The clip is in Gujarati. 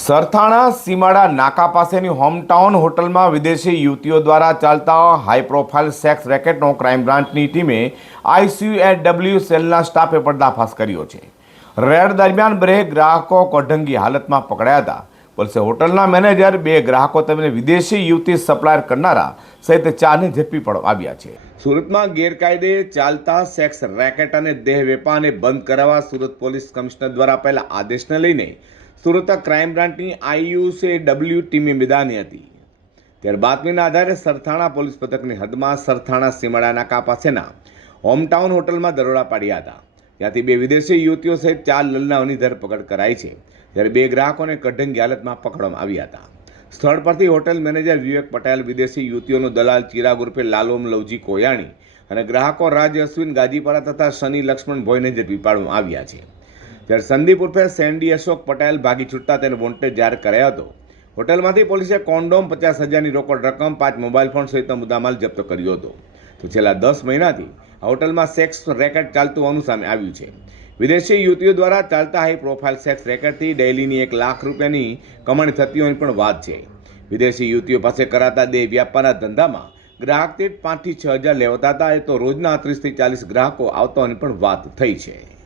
સરથાણા, સીમાડા, નાકા પાસેની હોમટાઉન હોટલમાં વિદેશી યુવતીઓ દ્વારા ચાલતા હાઈ પ્રોફાઇલ સેક્સ રેકેટનો ક્રાઇમ બ્રાન્ચની ટીમે આઈસીયુએડબ્લ્યુ સેલના સ્ટાફે પર્દાફાશ કર્યો છે. રેડ દરમિયાન બે ગ્રાહકો કોઢંગી હાલતમાં પકડાયા હતા. પોલીસે હોટલના મેનેજર, બે ગ્રાહકો તેમને વિદેશી યુવતી સપ્લાયર કરનારા સહિત ચારને ઝડપી પણ આવ્યા છે. સુરતમાં ગેરકાયદે ચાલતા સેક્સ રેકેટ અને દેહ વેપારને બંધ કરાવવા સુરત પોલીસ કમિશનર દ્વારા પહેલા આદેશને લઈને સુરત ક્રાઇમ બ્રાન્ચની આઈયુસે ડબલ્યુ ટીમે મેદાની હતી. ત્યારે બાતમીના આધારે સરથાણા પોલીસ પથકની હદમાં સરથાણા સીમાડા નાકા પાસેના હોમટાઉન હોટલમાં દરોડા પાડ્યા હતા. ત્યાંથી બે વિદેશી યુવતીઓ સહિત ચાર લલનાઓની ધરપકડ કરાઈ છે. જ્યારે બે ગ્રાહકોને કઢંગી હાલતમાં પકડવામાં આવ્યા હતા. સ્થળ પરથી હોટેલ મેનેજર વિવેક પટેલ, વિદેશી યુવતીઓનો દલાલ ચિરાગ ઉર્ફે લાલોમ લવજી કોયાણી અને ગ્રાહકો રાજ અશ્વિન ગાજીપાડા તથા શનિ લક્ષ્મણ ભોયને ઝડપી પાડવામાં આવ્યા છે. જ્યારે સંદીપ ઉર્ફે સેન્ડી અશોક પટેલ ભાગી છૂટતા તેને વોન્ટેડ જાહેર કર્યો હતો. હોટલમાંથી પોલીસે કોન્ડોમ પચાસ હજારની રોકડ રકમ, પાંચ મોબાઈલ ફોન સહિતનો મુદ્દામાલ જપ્ત કર્યો હતો. તો છેલ્લા દસ મહિનાથી આ હોટલમાં સેક્સ રેકેટ ચાલતું હોવાનું સામે આવ્યું છે. વિદેશી યુવતીઓ દ્વારા ચાલતા હાઈ પ્રોફાઇલ સેક્સ રેકેટથી ડેઇલીની એક લાખ રૂપિયાની કમાણી થતી હોવાની પણ વાત છે. વિદેશી યુવતીઓ પાસે કરાતા દેહ વ્યાપારના ધંધામાં ગ્રાહક દીઠ પાંચથી છ હજાર લેવાતા હતા, એ તો રોજના ત્રીસથી ચાલીસ ગ્રાહકો આવતા હોવાની પણ વાત થઈ છે.